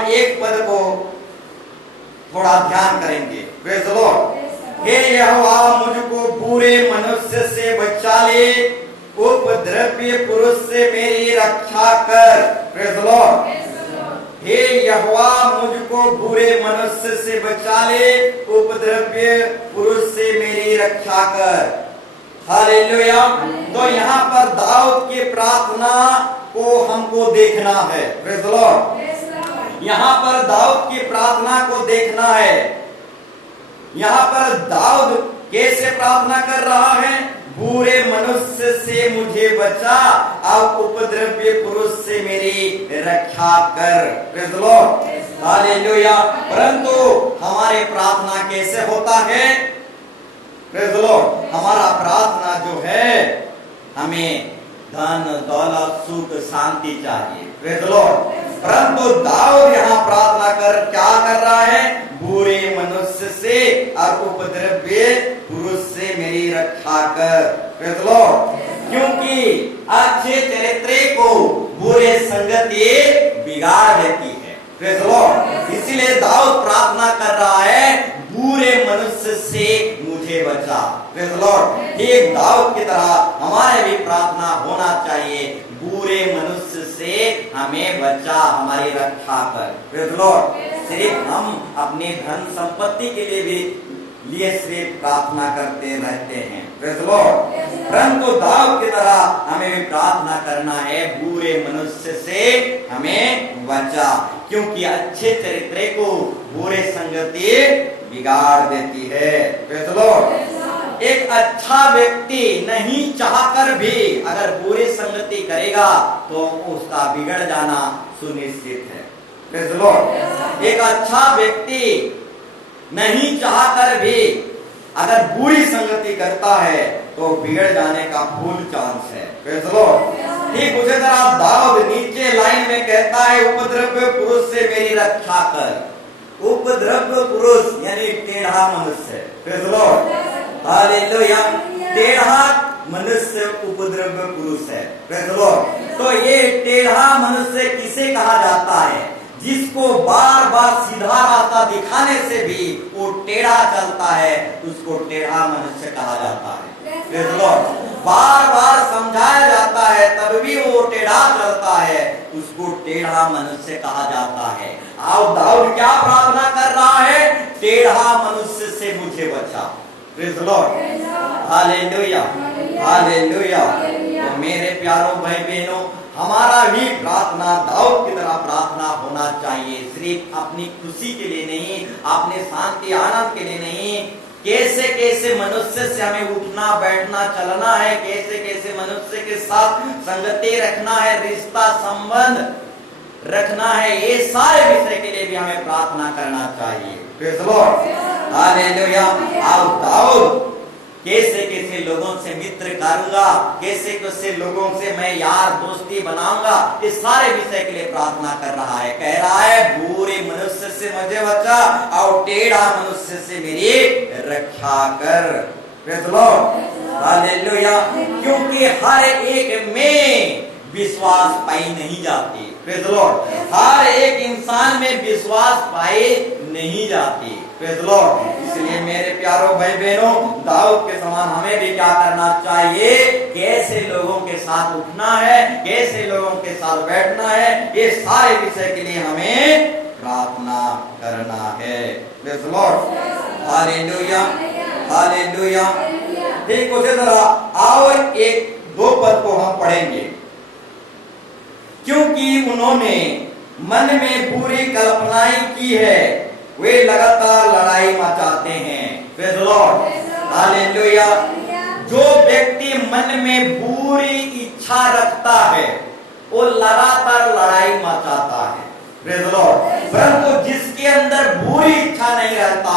हम एक पद को थोड़ा ध्यान करेंगे। Praise the lord. हे यहोवा मुझको बुरे मनुष्य से बचा ले, उपद्रवी पुरुष से मेरी रक्षा कर। Praise the lord. हे यहोवा मुझको बुरे मनुष्य से बचा ले, उपद्रवी पुरुष से मेरी रक्षा कर। हालेलुया। तो यहाँ पर दाऊद की प्रार्थना को हमको देखना है। Praise the Lord. यहाँ पर दाऊद की प्रार्थना को देखना है। यहाँ पर दाऊद कैसे प्रार्थना कर रहा है? बुरे मनुष्य से मुझे बचा और उपद्रवी पुरुष से मेरी रक्षा कर। Praise the lord. हालेलुया। परंतु हमारे प्रार्थना कैसे होता है? Praise the Lord. हमारा प्रार्थना जो है, हमें धन दौलत सुख शांति चाहिए। Praise the Lord. परंतु दाऊद यहाँ प्रार्थना कर क्या कर रहा है? बुरे मनुष्य से और उपद्रवी पुरुष से मेरी रक्षा कर। Praise the Lord. क्योंकि अच्छे चरित्र को बुरे संगति बिगाड़ देती है। Praise the Lord. इसीलिए दाऊद प्रार्थना कर रहा है, बुरे मनुष्य से मुझे बचा। Praise the Lord. ठीक दाऊद की तरह हमारे भी प्रार्थना होना चाहिए, बुरे मनुष्य से हमें बचा, हमारी रक्षा कर। Praise the Lord. सिर्फ हम अपनी धन संपत्ति के लिए सिर्फ प्रार्थना करते रहते हैं। Praise the Lord. परंतु दाऊद की तरह हमें भी प्रार्थना करना है, बुरे मनुष्य से हमें बचा, क्योंकि अच्छे चरित्र को बुरे संगति बिगाड़ देती है। Praise the Lord. एक अच्छा व्यक्ति नहीं चाहकर भी अगर बुरी संगति करेगा तो उसका बिगड़ जाना सुनिश्चित है। Praise the Lord. एक अच्छा व्यक्ति नहीं चाहकर भी अगर बुरी संगति करता है तो बिगड़ जाने का फुल चांस है। Praise the Lord. ठीक उसी तरह दाऊद नीचे लाइन में कहता है, उपद्रवी पुरुष से मेरी रक्षा कर। उपद्रवी पुरुष यानी टेढ़ा मनुष्य। Praise the lord. हालेलुया। टेढ़ा मनुष्य उपद्रवी पुरुष है। Praise the Lord. तो ये टेढ़ा मनुष्य किसे कहा जाता है? जिसको बार बार सीधा रास्ता दिखाने से भी वो टेढ़ा चलता है, उसको टेढ़ा मनुष्य कहा जाता है। Praise the lord. बार बार समझाया जाता है तब भी वो टेढ़ा चलता है, उसको टेढ़ा मनुष्य कहा जाता है। और दाऊद क्या प्रार्थना कर रहा है? टेढ़ा मनुष्य से मुझे बचा। Praise the lord. Hallelujah. Hallelujah. तो मेरे प्यारों भाई बहनों, हमारा भी प्रार्थना दाऊद की तरह प्रार्थना होना चाहिए। सिर्फ अपनी खुशी के लिए नहीं, अपने शांति आनंद के लिए नहीं, कैसे कैसे मनुष्य से हमें उठना बैठना चलना है, कैसे कैसे मनुष्य के साथ संगति रखना है, रिश्ता संबंध रखना है, ये सारे विषय के लिए भी हमें प्रार्थना करना चाहिए। Praise the lord. हालेलुया। और दाऊद कैसे कैसे लोगों से मित्र करूंगा, कैसे कैसे लोगों से मैं यार दोस्ती बनाऊंगा, इस सारे विषय के लिए प्रार्थना कर रहा है। कह रहा है, बुरे मनुष्य से मुझे बचा और टेढ़ा मनुष्य से मेरी रक्षा कर। Praise the lord. हालेलुया। क्योंकि हर एक में विश्वास पाई नहीं जाती। Praise the Lord. हर एक इंसान में विश्वास पाई नहीं जाती। Praise the Lord. इसलिए मेरे प्यारों भाई बहनों, दाऊद के समान हमें भी क्या करना चाहिए? कैसे लोगों के साथ उठना है, कैसे लोगों के साथ बैठना है, ये सारे विषय के लिए हमें प्रार्थना करना है। Praise the lord. Hallelujah. Hallelujah. ठीक उसी तरह और एक दो पद को हम पढ़ेंगे। क्योंकि उन्होंने मन में बुरी कल्पनाएं की है, वे लगातार लड़ाई मचाते हैं। Praise the lord. हालेलुया। जो व्यक्ति मन में बुरी इच्छा रखता है वो लगातार लड़ाई मचाता है। Praise the Lord. परंतु जिसके अंदर बुरी इच्छा नहीं रहता,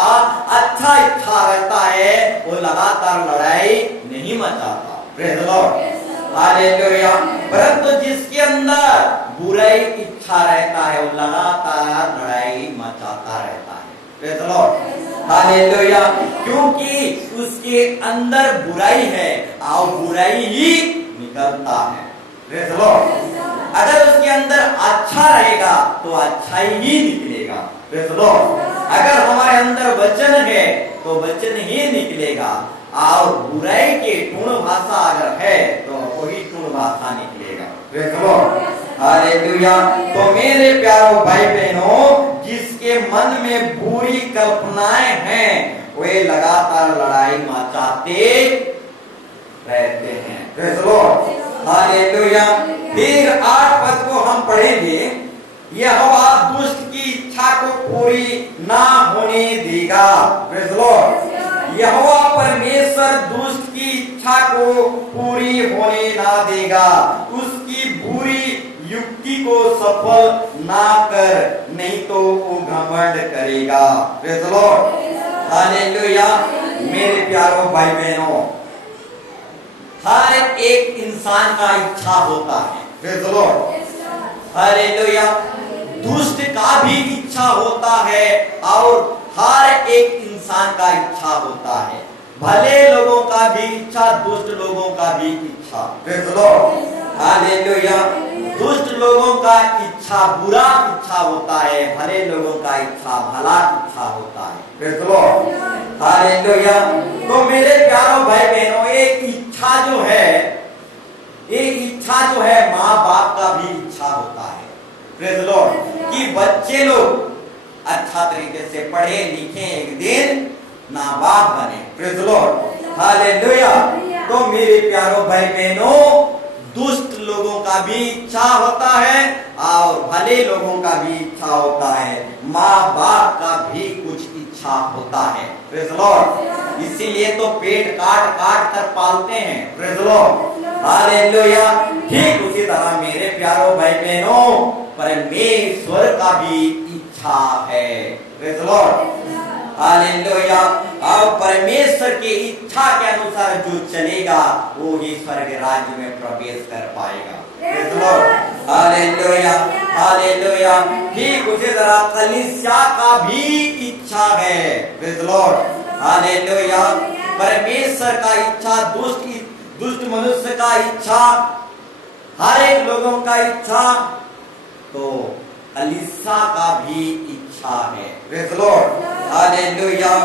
अच्छा इच्छा रहता है, वो लगातार लड़ाई नहीं मचाता। Praise the lord. हालेलुया। परंतु जिसके अंदर बुराई इच्छा रहता है वो लगातार लड़ाई मचाता रहता है। Praise the lord. हालेलुया। क्योंकि उसके अंदर बुराई है और बुराई ही निकलता है। Praise the Lord. अगर उसके अंदर अच्छा रहेगा तो अच्छा ही निकलेगा। Praise the Lord. अगर हमारे अंदर वचन है तो वचन ही निकलेगा, और बुराई के टूण भाषा अगर है तो वही टूण भाषा निकलेगा। Praise the lord. हालेलुया। तो मेरे प्यारो भाई बहनों, जिसके मन में बुरी कल्पनाएं हैं वे लगातार लड़ाई मचाते रहते हैं। Praise the lord. हालेलुया। फिर 8 पद को हम पढ़ेंगे। यहोवा दुष्ट की इच्छा को पूरी ना होने देगा। Praise the Lord. यहोवा परमेश्वर दुष्ट की इच्छा को पूरी होने ना देगा, उसकी बुरी युक्ति को सफल ना कर, नहीं तो वो घमंड करेगा। Praise the lord. हालेलुया। मेरे प्यारो भाई बहनों, हर एक इंसान का इच्छा होता है। Praise the lord. हालेलुया। दुष्ट का भी इच्छा होता है और हर एक इंसान का इच्छा होता है। भले लोगों का भी इच्छा, दुष्ट लोगों का भी इच्छा। Praise the lord. हालेलुया। दुष्ट लोगों का इच्छा बुरा इच्छा होता है, भले लोगों का इच्छा भला इच्छा होता है। Praise the lord. हालेलुया। तो मेरे प्यारो भाई बहनों, एक इच्छा जो है, एक इच्छा जो है माँ बाप का भी इच्छा होता है। Praise the Lord. कि बच्चे लोग अच्छा तरीके से पढ़े लिखे, एक दिन माँ बाप बने। Praise the lord. हालेलुया। तो मेरे प्यारो भाई बहनों, दुष्ट लोगों का भी इच्छा होता है और भले लोगों का भी इच्छा होता है, माँ बाप का भी कुछ इच्छा होता है। Praise the Lord. इसीलिए तो पेट काट काट कर पालते हैं। Praise the lord. हालेलुया। ठीक उसी तरह मेरे प्यारो भाई बहनों, परमेश्वर का भी इच्छा है। Praise the lord. हालेलुया। और परमेश्वर की इच्छा के अनुसार जो चलेगा वो ही स्वर्ग राज्य में प्रवेश कर पाएगा। Praise the lord. Hallelujah. Hallelujah. ठीक उसी तरह कलीसिया का भी इच्छा है। Praise the lord. हालेलुया। परमेश्वर का इच्छा, दुष्ट मनुष्य का इच्छा, हर एक लोगों का इच्छा, तो कलीसिया का भी इच्छा है। Praise the lord. Hallelujah.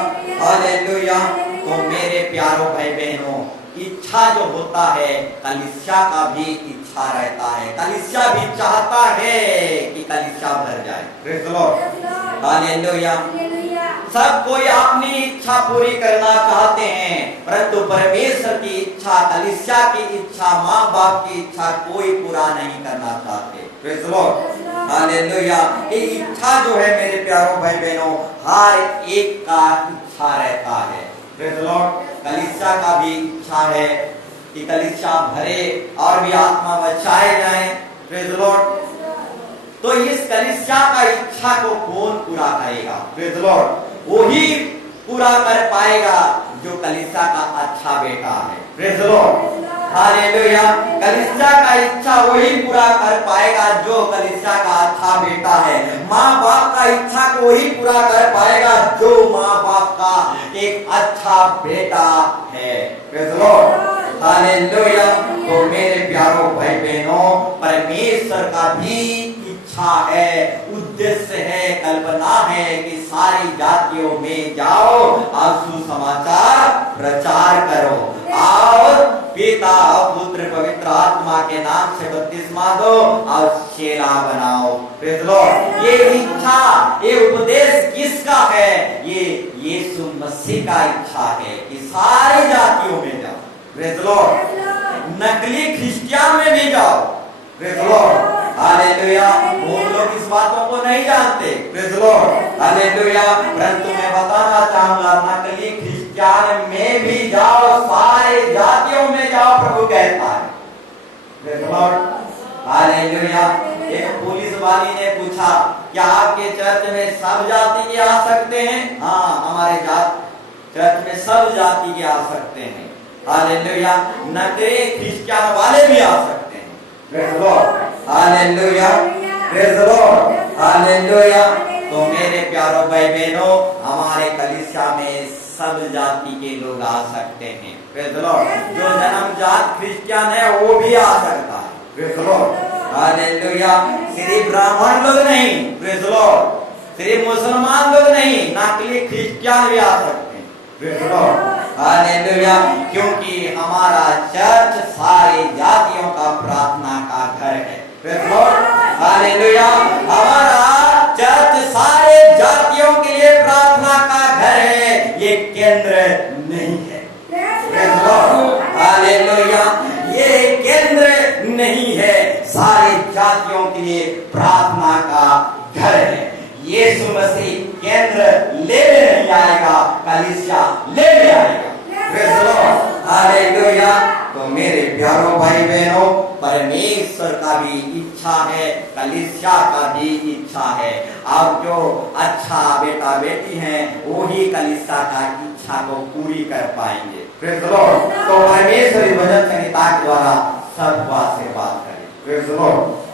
Hallelujah. तो मेरे प्यारो भाई बहनों, इच्छा जो होता है, कलीसिया का भी इच्छा रहता है। कलीसिया भी चाहता है कि कलीसिया भर जाए। Praise the lord. हालेलुया। सब कोई अपनी इच्छा पूरी करना चाहते हैं, परंतु परमेश्वर की इच्छा, कलीसिया की इच्छा, माँ बाप की इच्छा कोई पूरा नहीं करना चाहते। Praise the lord. हालेलुया। ये इच्छा जो है मेरे प्यारो भाई बहनों, हर एक का इच्छा रहता है। Praise the Lord. कलीसिया का भी इच्छा है कि कलीसिया भरे और भी आत्मा बचाए जाए। Praise the Lord. तो इस कलीसिया का इच्छा को कौन पूरा करेगा? Praise the Lord. वही पूरा कर पाएगा जो कलीसिया का अच्छा बेटा है। Praise the lord. हालेलुया। कलीसिया का इच्छा वही पूरा कर पाएगा जो कलीसिया का अच्छा बेटा है। माँ बाप का इच्छा को वही पूरा कर पाएगा जो माँ बाप का एक अच्छा बेटा है। Praise the lord. हालेलुया। तो मेरे प्यारो भाई बहनों, परमेश्वर का भी इच्छा है, उद्देश्य है, कल्पना है कि सारी जातियों में जाओ और सुसमाचार प्रचार करो और पिता पुत्र पवित्र आत्मा के नाम से बपतिस्मा दो और चेला बनाओ। Praise the Lord. ये इच्छा, ये उपदेश किसका है? ये यीशु मसीह का इच्छा है कि सारी जातियों में जाओ। Praise the Lord. नकली क्रिश्चियन में भी जाओ। Praise the lord. हालेलुया। वो लोग इस बातों को नहीं जानते। Praise the lord. हालेलुया। परंतु मैं बताना चाहूंगा, नकली क्रिश्चियन में भी जाओ, सारे जातियों में जाओ, प्रभु कहता है। Praise the lord. हालेलुया। एक पुलिस वाली ने पूछा, क्या आपके चर्च में सब जाति के आ सकते हैं? हाँ, हमारे चर्च में सब जाति के आ सकते हैं। हालेलुया। नकली क्रिश्चियन वाले भी आ सकते हैं। Praise the lord. Hallelujah. Praise the lord. Hallelujah. तो मेरे प्यारो भाई बहनों, हमारे कलीसिया में सब जाति के लोग आ सकते हैं। Praise the Lord. जो जन्मजात क्रिश्चियन है वो भी आ सकता है। Praise the lord. हालेलुया। सिर्फ ब्राह्मण लोग नहीं, प्रेज द लॉर्ड, सिर्फ मुसलमान लोग नहीं, नकली क्रिश्चियन भी आ सकते हैं, प्रेज द लॉर्ड, हालेलुया। क्योंकि हमारा चर्च सारी जातियों का प्रार्थना का घर है, प्रेज द लॉर्ड, हालेलुया। हमारा चर्च सारे जातियों के लिए प्रार्थना का घर है, ये केंद्र नहीं है, प्रेज द लॉर्ड, हालेलुया। ये केंद्र नहीं है, सारे जातियों के लिए प्रार्थना का घर है। यीशु मसीह केंद्र लेने नहीं आएगा, कलीसिया लेने आएगा, प्रेज द लॉर्ड, हालेलुया। तो मेरे प्यारों भाई बहनों, परमेश्वर का भी इच्छा है, कलीसिया का भी इच्छा है। आप जो अच्छा बेटा बेटी हैं, वो ही कलीसिया का इच्छा को पूरी कर पाएंगे, प्रेज द लॉर्ड। तो परमेश्वरी वचन संहिता के द्वारा सब आशीर्वाद करें, प्रेज द लॉर्ड।